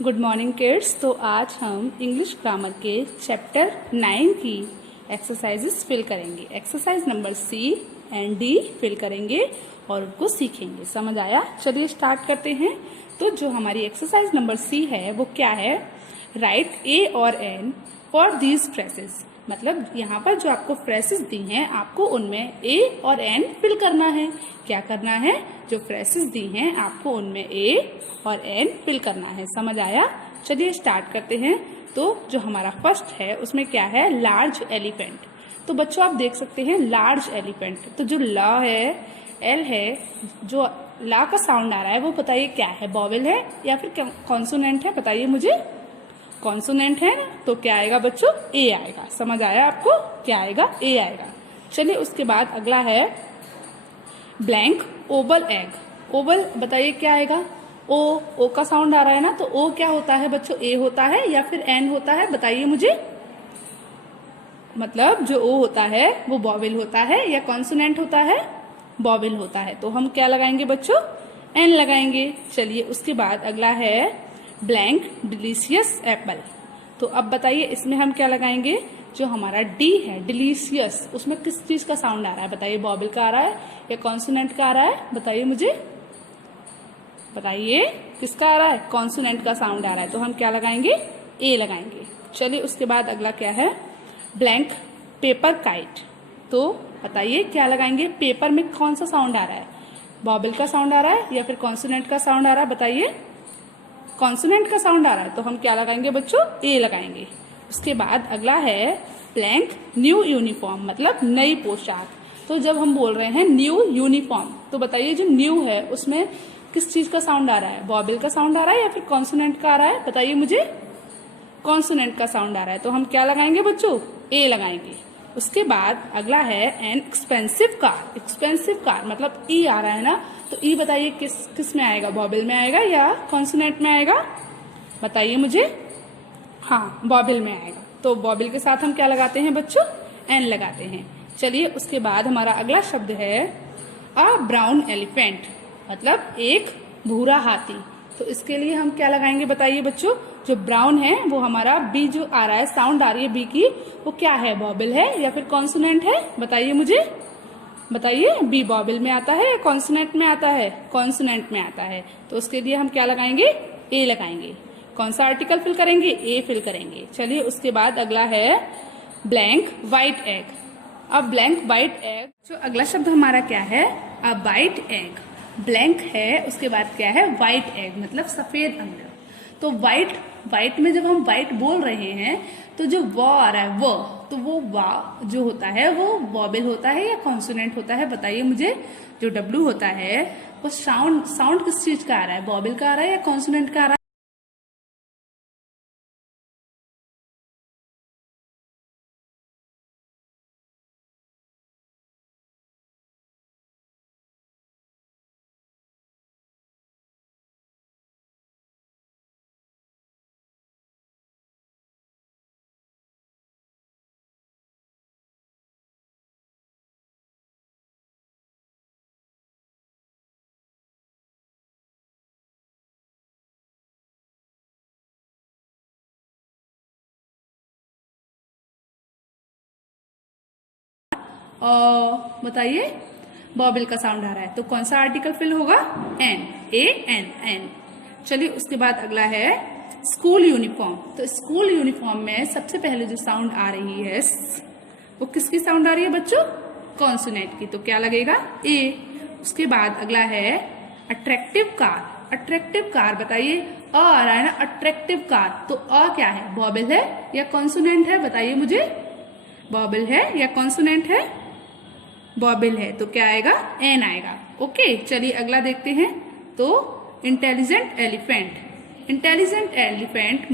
Good morning kids. तो आज हम इंग्लिश ग्रामर के चैप्टर 9 की एक्सरसाइजेस फिल करेंगे। Exercise number C and D fill करेंगे और उनको सीखेंगे। समझ आया? चलिए स्टार्ट करते हैं। तो जो हमारी एक्सरसाइज नंबर सी है वो क्या है? राइट ए और एन फॉर दीज फ्रेसेस। मतलब यहाँ पर जो आपको फ्रेसेस दी हैं आपको उनमें ए और एन फिल करना है। क्या करना है? जो फ्रेसेस दी हैं आपको उनमें ए और एन फिल करना है। समझ आया? चलिए स्टार्ट करते हैं। तो जो हमारा फर्स्ट है उसमें क्या है? Large elephant. तो बच्चों आप देख सकते हैं लार्ज एलिफेंट। तो जो ला है, एल है, जो ला का साउंड आ रहा है वो बताइए क्या है? वॉवेल है या फिर कॉन्सोनेंट है? बताइए मुझे। कॉन्सोनेंट है ना, तो क्या आएगा बच्चों? ए आएगा। समझ आया आपको? क्या आएगा? ए आएगा। चलिए उसके बाद अगला है ब्लैंक ओवल एग। ओवल बताइए क्या आएगा? ओ का साउंड आ रहा है ना, तो ओ क्या होता है बच्चों? ए होता है या फिर एन होता है? बताइए मुझे। मतलब जो ओ होता है वो वॉवेल होता है या कॉन्सोनेंट होता है? वॉवेल होता है। तो हम क्या लगाएंगे बच्चों? एन लगाएंगे। चलिए उसके बाद अगला है ब्लैंक डिलीशियस एप्पल। तो अब बताइए इसमें हम क्या लगाएंगे? जो हमारा डी है डिलीशियस, उसमें किस चीज का साउंड आ रहा है? बताइए, वॉवेल का आ रहा है या कॉन्सोनेंट का आ रहा है? बताइए मुझे। बताइए किसका आ रहा है? कॉन्सोनेंट का साउंड आ रहा है। तो हम क्या लगाएंगे? ए लगाएंगे। चलिए उसके बाद अगला क्या है? Blank paper kite. तो बताइए क्या लगाएंगे? पेपर में कौन सा साउंड आ रहा है? वॉवेल का साउंड आ रहा है या फिर कॉन्सोनेंट का साउंड आ रहा है? बताइए। कॉन्सोनेंट का साउंड आ रहा है, तो हम क्या लगाएंगे बच्चों? ए लगाएंगे। उसके बाद अगला है ब्लैंक न्यू यूनिफॉर्म, मतलब नई पोशाक। तो जब हम बोल रहे हैं न्यू यूनिफॉर्म, तो बताइए जो न्यू है उसमें किस चीज का साउंड आ रहा है? वॉवेल का साउंड आ रहा है या फिर कॉन्सोनेंट का आ रहा है? बताइए मुझे। कॉन्सोनेंट का साउंड आ रहा है, तो हम क्या लगाएंगे बच्चों? ए लगाएंगे। उसके बाद अगला है an expensive car. Expensive car मतलब ई आ रहा है ना, तो ई बताइए किस में आएगा? वॉवेल में आएगा या कॉन्सोनेंट में आएगा? बताइए मुझे। हाँ, वॉवेल में आएगा। तो वॉवेल के साथ हम क्या लगाते हैं बच्चों? एन लगाते हैं। चलिए उसके बाद हमारा अगला शब्द है अ ब्राउन एलिफेंट, मतलब एक भूरा हाथी। तो इसके लिए हम क्या लगाएंगे? बताइए बच्चों। जो ब्राउन है वो हमारा बी जो आ रहा है, साउंड आ रही है बी की, वो क्या है? वॉवेल है या फिर कॉन्सोनेंट है? बताइए मुझे। बताइए, बी वॉवेल में आता है या कॉन्सोनेंट में आता है? कॉन्सोनेंट में आता है। तो उसके लिए हम क्या लगाएंगे? ए लगाएंगे। कौन सा आर्टिकल फिल करेंगे? ए फिल करेंगे। चलिए उसके बाद अगला है ब्लैंक व्हाइट एग। अब ब्लैंक व्हाइट एग, जो अगला शब्द हमारा क्या है? अ व्हाइट एग। ब्लैंक है, उसके बाद क्या है? व्हाइट एग, मतलब सफेद अंडा। तो व्हाइट में जब हम व्हाइट बोल रहे हैं तो जो व आ रहा है वो, तो वो वा जो होता है वो वॉवेल होता है या कॉन्सोनेंट होता है? बताइए मुझे। जो डब्ल्यू होता है वो साउंड किस चीज का आ रहा है? वॉवेल का आ रहा है या कॉन्सोनेंट का आ रहा है? बताइए, वॉवेल का साउंड आ रहा है, तो कौन सा आर्टिकल फिल होगा? एन। A N N. चलिए उसके बाद अगला है स्कूल यूनिफॉर्म। तो स्कूल यूनिफॉर्म में सबसे पहले जो साउंड आ रही है वो किसकी साउंड आ रही है बच्चों? कॉन्सोनेंट की। तो क्या लगेगा? ए। उसके बाद अगला है अट्रैक्टिव कार। अट्रैक्टिव कार बताइए, अ आ रहा है ना, अट्रैक्टिव कार। तो अ क्या है? वॉवेल है या कॉन्सोनेंट है? बताइए मुझे। वॉवेल है या कॉन्सोनेंट है? वॉवेल है, तो क्या आएगा? एन आएगा। ओके, चलिए अगला देखते हैं। तो इंटेलिजेंट एलिफेंट। इंटेलिजेंट एलिफेंट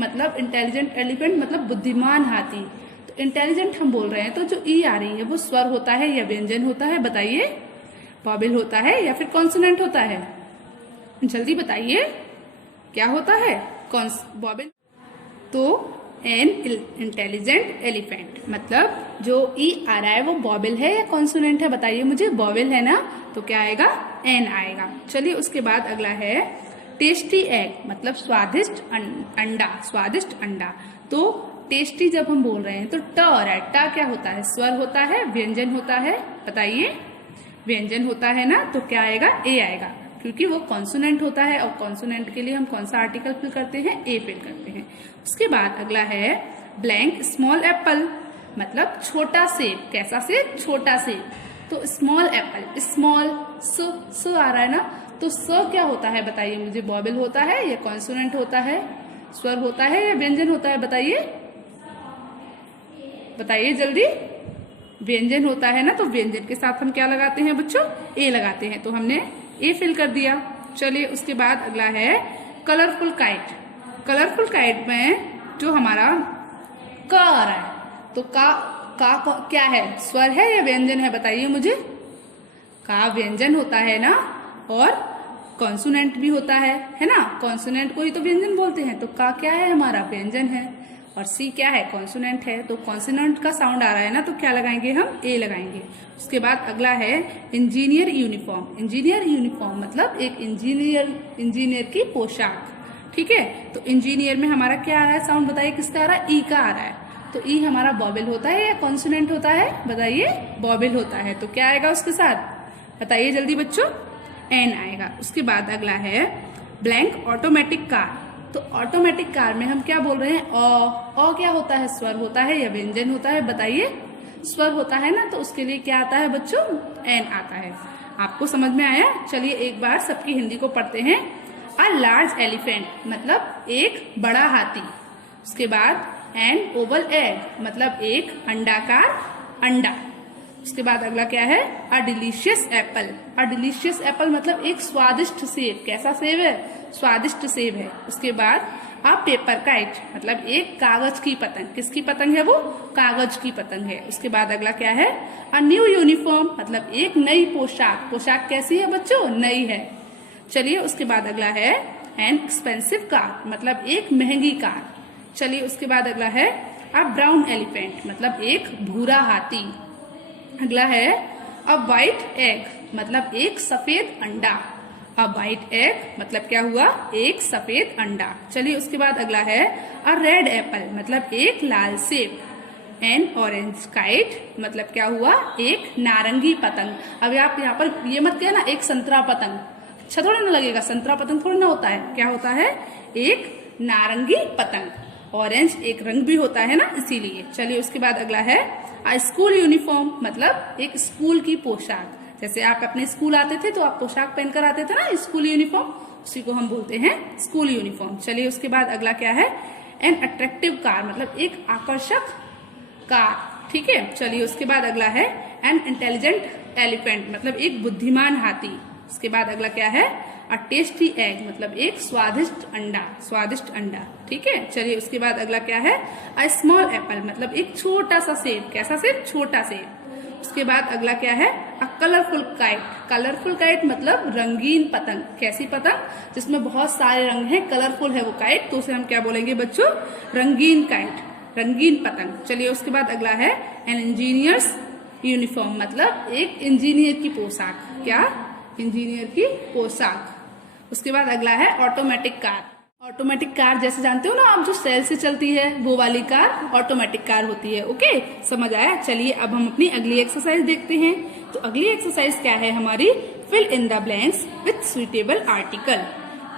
मतलब बुद्धिमान हाथी। तो इंटेलिजेंट हम बोल रहे हैं, तो जो ई आ रही है वो स्वर होता है या व्यंजन होता है? बताइए। वॉवेल होता है या फिर कॉन्सोनेंट होता है? जल्दी बताइए, क्या होता है? वॉवेल। तो एन इंटेलिजेंट एलिफेंट, मतलब जो ई आ रहा है वो वॉवेल है या कॉन्सोनेंट है? बताइए मुझे। वॉवेल है ना, तो क्या आएगा? एन आएगा। चलिए उसके बाद अगला है टेस्टी एग मतलब स्वादिष्ट अंडा, स्वादिष्ट अंडा। तो टेस्टी जब हम बोल रहे हैं तो ट हो रहा है, टा क्या होता है, स्वर होता है, व्यंजन होता है, बताइए व्यंजन होता है ना, तो क्या आएगा, ए आएगा, क्योंकि वो कॉन्सोनेंट होता है और कॉन्सोनेंट के लिए हम कौन सा आर्टिकल फिल करते हैं, ए फिल करते हैं। उसके बाद अगला है ब्लैंक स्मॉल एप्पल मतलब छोटा सेब, कैसा सेब, छोटा सेब। तो स्मॉल एप्पल, स्मॉल स आ रहा है ना, तो स क्या होता है बताइए मुझे, वॉवेल होता है या कॉन्सोनेंट होता है, स्वर होता है या व्यंजन होता है, बताइए बताइए जल्दी, व्यंजन होता है ना, तो व्यंजन के साथ हम क्या लगाते हैं बच्चों, ए लगाते हैं, तो हमने ए फिल कर दिया। चलिए उसके बाद अगला है कलरफुल काइट। कलरफुल काइट में जो हमारा क आ रहा है, तो का क्या है, स्वर है या व्यंजन है, बताइए मुझे। का व्यंजन होता है ना, और कॉन्सोनेंट भी होता है ना, कॉन्सोनेंट को ही तो व्यंजन बोलते हैं, तो का क्या है हमारा, व्यंजन है, और सी क्या है, कॉन्सोनेंट है। तो कॉन्सोनेंट का साउंड आ रहा है ना, तो क्या लगाएंगे हम, ए लगाएंगे। उसके बाद अगला है इंजीनियर यूनिफॉर्म। इंजीनियर यूनिफॉर्म मतलब एक इंजीनियर की पोशाक, ठीक है। तो इंजीनियर में हमारा क्या आ रहा है साउंड, बताइए किसका आ रहा है, ई का आ रहा है। तो ई हमारा वॉवेल होता है या कॉन्सोनेंट होता है, बताइए वॉवेल होता है, तो क्या आएगा उसके साथ, बताइए जल्दी बच्चों, एन आएगा। उसके बाद अगला है ब्लैंक ऑटोमेटिक कार। तो ऑटोमेटिक कार में हम क्या बोल रहे हैं, अ क्या होता है, स्वर होता है या व्यंजन होता है, बताइए स्वर होता है ना, तो उसके लिए क्या आता है बच्चों, एन आता है। आपको समझ में आया। चलिए एक बार सबकी हिंदी को पढ़ते हैं। अ लार्ज एलिफेंट मतलब एक बड़ा हाथी। उसके बाद एन ओवल एग मतलब एक अंडाकार अंडा। उसके बाद अगला क्या है, अ डिलीशियस एप्पल। अ डिलीशियस एप्पल मतलब एक स्वादिष्ट सेब, कैसा सेब है, स्वादिष्ट सेब है। उसके बाद अ पेपर काइट मतलब एक कागज की पतंग, किसकी पतंग है वो, कागज की पतंग है। उसके बाद अगला क्या है, अ न्यू यूनिफॉर्म मतलब एक नई पोशाक। पोशाक कैसी है बच्चों, नई है। चलिए उसके बाद अगला है एन एक्सपेंसिव कार मतलब एक महंगी कार। चलिए उसके बाद अगला है अ ब्राउन एलिफेंट मतलब एक भूरा हाथी। अगला है अ व्हाइट एग मतलब एक सफेद अंडा। अ व्हाइट एग मतलब क्या हुआ, एक सफेद अंडा। चलिए उसके बाद अगला है अ रेड एप्पल मतलब एक लाल सेब। एन ऑरेंज काइट मतलब क्या हुआ, एक नारंगी पतंग। अब आप यहाँ पर ये मत कहना एक संतरा पतंग, अच्छा थोड़ा ना लगेगा, संतरा पतंग थोड़ा ना होता है, क्या होता है, एक नारंगी पतंग। ऑरेंज एक रंग भी होता है ना, इसीलिए। चलिए उसके बाद अगला है स्कूल यूनिफॉर्म मतलब एक स्कूल की पोशाक। जैसे आप अपने स्कूल आते थे तो आप पोशाक पहनकर आते थे ना, स्कूल यूनिफॉर्म, उसी को हम बोलते हैं स्कूल यूनिफॉर्म। चलिए उसके बाद अगला क्या है, एन अट्रैक्टिव कार मतलब एक आकर्षक कार, ठीक है। चलिए उसके बाद अगला है एन इंटेलिजेंट एलिफेंट मतलब एक बुद्धिमान हाथी। उसके बाद अगला क्या है, अ टेस्टी एग मतलब एक स्वादिष्ट अंडा, स्वादिष्ट अंडा, ठीक है। चलिए उसके बाद अगला क्या है, अ स्मॉल एप्पल मतलब एक छोटा सा सेब, कैसा सेब, छोटा सेब। उसके बाद अगला क्या है, अ कलरफुल काइट। कलरफुल काइट मतलब रंगीन पतंग, कैसी पतंग जिसमें बहुत सारे रंग हैं, कलरफुल है वो काइट, तो उसे हम क्या बोलेंगे बच्चों, रंगीन काइट, रंगीन पतंग। चलिए उसके बाद अगला है एन इंजीनियर्स यूनिफॉर्म मतलब एक इंजीनियर की पोशाक, क्या, इंजीनियर की पोशाक। उसके बाद अगला है ऑटोमेटिक कार। ऑटोमेटिक कार जैसे जानते हो ना आप, जो सेल से चलती है वो वाली कार ऑटोमेटिक कार होती है। ओके, समझ आया। चलिए अब हम अपनी अगली एक्सरसाइज देखते हैं। तो अगली एक्सरसाइज क्या है हमारी, fill in the blanks with suitable article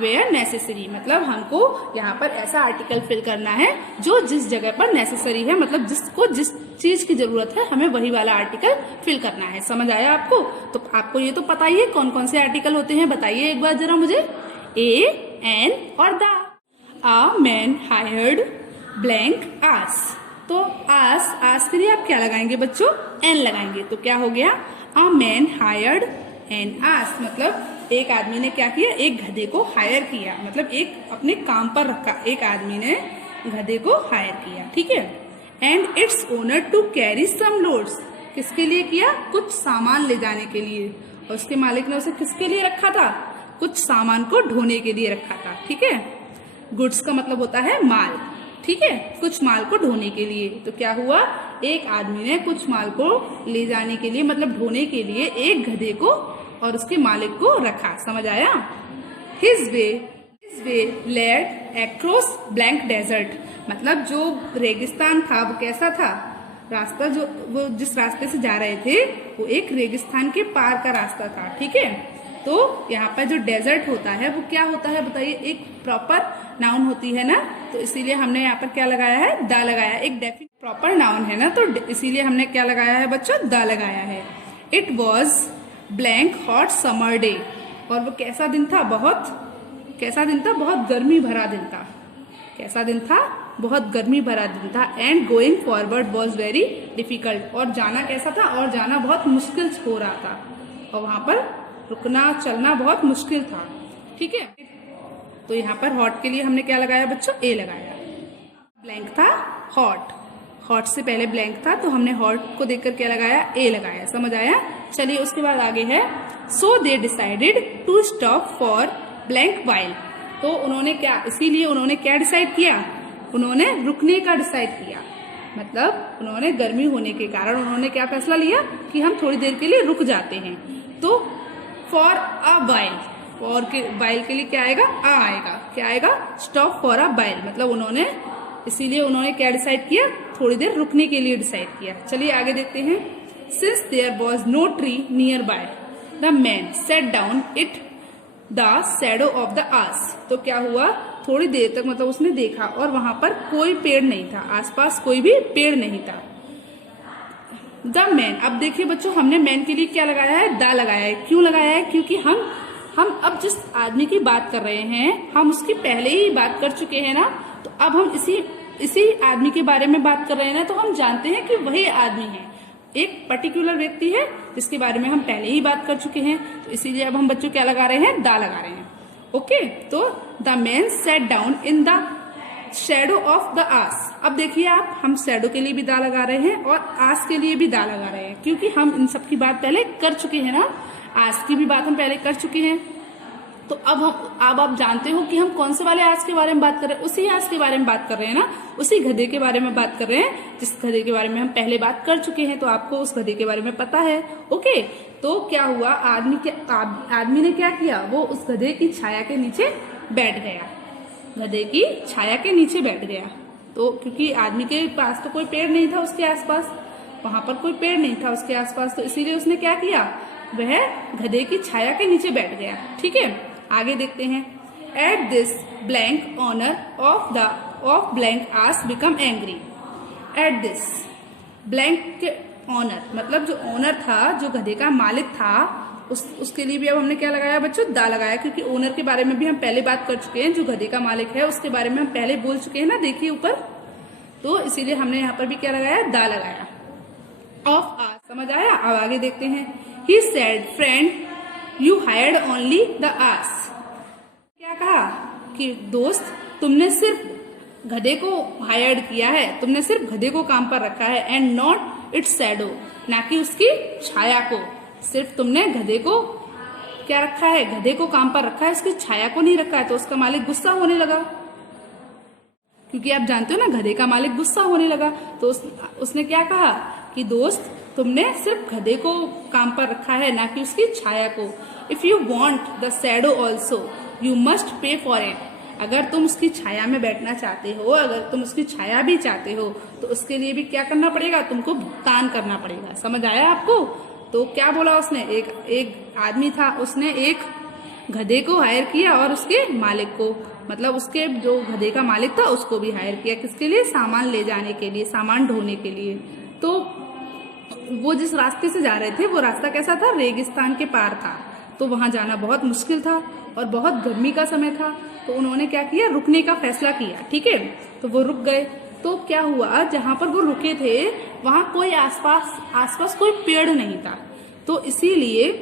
where necessary. मतलब हमको यहाँ पर ऐसा आर्टिकल फिल करना है जो जिस जगह पर नेसेसरी है, मतलब जिसको जिस चीज की जरूरत है हमें वही वाला आर्टिकल फिल करना है। समझ आया आपको। तो आपको ये तो पता ही है कौन कौन से आर्टिकल होते हैं, बताइए एक बार जरा मुझे। ए, एन और the. A man hired blank ass. तो आस के लिए आप क्या लगाएंगे बच्चों, एन लगाएंगे। तो क्या हो गया, आ मैन हायर्ड एन आस मतलब एक आदमी ने क्या किया, एक गधे को हायर किया, मतलब एक अपने काम पर रखा, एक आदमी ने गधे को हायर किया, ठीक है। And its owner to carry some loads, किसके लिए किया, कुछ सामान ले जाने के लिए। और उसके मालिक ने उसे किसके लिए रखा था, कुछ सामान को ढोने के लिए रखा था, ठीक है। गुड्स का मतलब होता है माल, ठीक है, कुछ माल को ढोने के लिए। तो क्या हुआ, एक आदमी ने कुछ माल को ले जाने के लिए मतलब ढोने के लिए एक गधे को और उसके मालिक को रखा। समझ आया। हिज वे वे लेड एक्रॉस ब्लैंक डेजर्ट, मतलब जो रेगिस्तान था वो कैसा था, रास्ता जो वो जिस रास्ते से जा रहे थे वो एक रेगिस्तान के पार का रास्ता था। ठीक है, तो यहाँ पर जो डेजर्ट होता है वो क्या होता है बताइए, एक प्रॉपर नाउन होती है ना, तो इसीलिए हमने यहाँ पर क्या लगाया है, दा लगाया। एक डेफिनेट प्रॉपर नाउन है ना, तो इसीलिए हमने क्या लगाया है बच्चों, दा लगाया है। It was blank hot summer day, और वो कैसा दिन था, कैसा दिन था, बहुत गर्मी भरा दिन था। कैसा दिन था, बहुत गर्मी भरा दिन था। And going forward was very difficult, और जाना कैसा था, और जाना बहुत मुश्किल हो रहा था, और वहां पर रुकना चलना बहुत मुश्किल था। ठीक है, तो यहाँ पर हॉट के लिए हमने क्या लगाया बच्चों, ए लगाया। ब्लैंक था हॉट, हॉट से पहले ब्लैंक था, तो हमने हॉट को देखकर क्या लगाया, ए लगाया। समझ आया। चलिए उसके बाद आगे है, so they decided to stop for blank while, तो उन्होंने क्या, इसीलिए उन्होंने क्या डिसाइड किया, उन्होंने रुकने का डिसाइड किया। मतलब उन्होंने गर्मी होने के कारण उन्होंने क्या फैसला लिया कि हम थोड़ी देर के लिए रुक जाते हैं। तो फॉर अ वाइल, फॉर के वाइल के लिए क्या आएगा, आ आएगा। क्या आएगा, स्टॉप फॉर अ वाइल, मतलब उन्होंने, इसीलिए उन्होंने क्या डिसाइड किया, थोड़ी देर रुकने के लिए डिसाइड किया। चलिए आगे देखते हैं। Since there was no tree near by the man set down it the shadow of the ass, तो क्या हुआ, थोड़ी देर तक मतलब उसने देखा और वहां पर कोई पेड़ नहीं था, आसपास कोई भी पेड़ नहीं था। द मैन, अब देखिए बच्चों, हमने मैन के लिए क्या लगाया है, दा लगाया है। क्यों लगाया है, क्योंकि हम अब जिस आदमी की बात कर रहे हैं, हम उसकी पहले ही बात कर चुके हैं ना, तो अब हम इसी आदमी के बारे में बात कर रहे हैं ना, तो हम जानते हैं कि वही आदमी है, एक पर्टिकुलर व्यक्ति है जिसके बारे में हम पहले ही बात कर चुके हैं, तो इसीलिए अब हम बच्चों क्या लगा रहे हैं, दा लगा रहे हैं। ओके, तो the man set down in the shadow of the ass. अब देखिए आप, हम शैडो के लिए भी दा लगा रहे हैं और आस के लिए भी दा लगा रहे हैं, क्योंकि हम इन सब की बात पहले कर चुके हैं ना, आस की भी बात हम पहले कर चुके हैं। तो अब आप जानते हो कि हम कौन से वाले आस के बारे में बात कर रहे हैं, उसी आस के बारे में बात कर रहे हैं ना, उसी गधे के बारे में बात कर रहे हैं जिस गधे के बारे में हम पहले बात कर चुके हैं, तो आपको उस गधे के बारे में पता है। ओके, तो क्या हुआ, आदमी ने क्या किया, वो उस गधे की छाया के नीचे बैठ गया, गधे की छाया के नीचे बैठ गया। तो क्योंकि आदमी के पास तो कोई पेड़ नहीं था उसके आसपास, वहां पर कोई पेड़ नहीं था उसके आसपास, तो इसीलिए उसने क्या किया, वह गधे की छाया के नीचे बैठ गया। ठीक है, आगे देखते हैं। At this blank honour of blank as become angry. At this blank honour, मतलब जो ऑनर था, जो गधे का मालिक था, उसके लिए भी अब हमने क्या लगाया बच्चों, दा लगाया, क्योंकि ओनर के बारे में भी हम पहले बात कर चुके हैं, जो गधे का मालिक है उसके बारे में हम पहले बोल चुके हैं ना, देखिए ऊपर, तो इसीलिए हमने यहाँ पर भी क्या लगाया, दा लगाया। ऑफ आस, समझ आया। अब आगे देखते हैं। He said friend you hired only the ass, क्या कहा कि दोस्त तुमने सिर्फ गधे को हायर्ड किया है, तुमने सिर्फ गधे को काम पर रखा है, एंड नॉट इट्स शैडो, ना कि उसकी छाया को, सिर्फ तुमने गधे को क्या रखा है, गधे को काम पर रखा है, उसकी छाया को नहीं रखा है। तो उसका मालिक गुस्सा होने लगा, क्योंकि आप जानते हो ना, गधे का मालिक गुस्सा होने लगा, तो उसने क्या कहा कि दोस्त तुमने सिर्फ गधे को काम पर रखा है, ना कि उसकी छाया को। If you want the shadow also you must pay for it, अगर तुम उसकी छाया में बैठना चाहते हो, अगर तुम उसकी छाया भी चाहते हो, तो उसके लिए भी क्या करना पड़ेगा, तुमको भुगतान करना पड़ेगा। समझ आया आपको। तो क्या बोला उसने, एक आदमी था, उसने एक गधे को हायर किया और उसके मालिक को, मतलब उसके जो गधे का मालिक था उसको भी हायर किया, किसके लिए, सामान ले जाने के लिए, सामान ढोने के लिए। तो वो जिस रास्ते से जा रहे थे, वो रास्ता कैसा था, रेगिस्तान के पार था, तो वहां जाना बहुत मुश्किल था और बहुत गर्मी का समय था, तो उन्होंने क्या किया, रुकने का फैसला किया। ठीक है, तो वो रुक गए। तो क्या हुआ, जहां पर वो रुके थे वहां कोई आसपास कोई पेड़ नहीं था, तो इसीलिए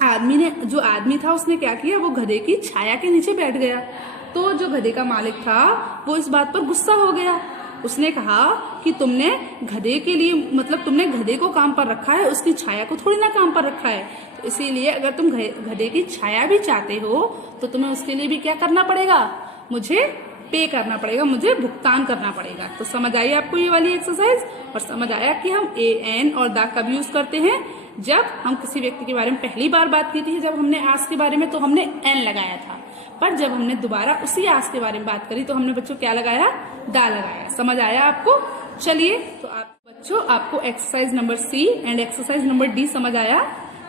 जो आदमी था उसने क्या किया, वो गधे की छाया के नीचे बैठ गया। तो जो गधे का मालिक था वो इस बात पर गुस्सा हो गया, उसने कहा कि तुमने गधे के लिए, मतलब तुमने गधे को काम पर रखा है, उसकी छाया को थोड़ी ना काम पर रखा है, तो इसीलिए अगर तुम गधे की छाया भी चाहते हो तो तुम्हें उसके लिए भी क्या करना पड़ेगा, मुझे पे करना पड़ेगा, मुझे भुगतान करना पड़ेगा। तो समझ आई आपको ये वाली एक्सरसाइज, और समझ आया कि हम ए एन और दा कब यूज करते हैं, जब हम किसी व्यक्ति के बारे में पहली बार बात की थी, जब हमने आस के बारे में, तो हमने एन लगाया था, पर जब हमने दोबारा उसी आस के बारे में बात करी तो हमने बच्चों क्या लगाया, दा लगाया। समझ आया आपको? चलिए, तो आप बच्चों आपको exercise number C and exercise number D समझ आया?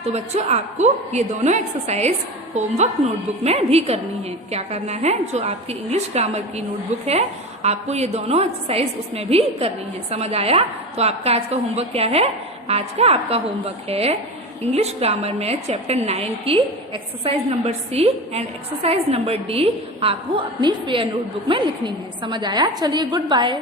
तो बच्चों आपको ये दोनों एक्सरसाइज होमवर्क नोटबुक में भी करनी है। क्या करना है, जो आपकी इंग्लिश ग्रामर की नोटबुक है आपको ये दोनों एक्सरसाइज उसमें भी करनी है। समझ आया? तो आपका आज का होमवर्क क्या है? आज का आपका होमवर्क है इंग्लिश ग्रामर में चैप्टर 9 की exercise number C and exercise number D आपको अपनी फेयर नोटबुक में लिखनी है। समझ आया? चलिए, गुड बाय।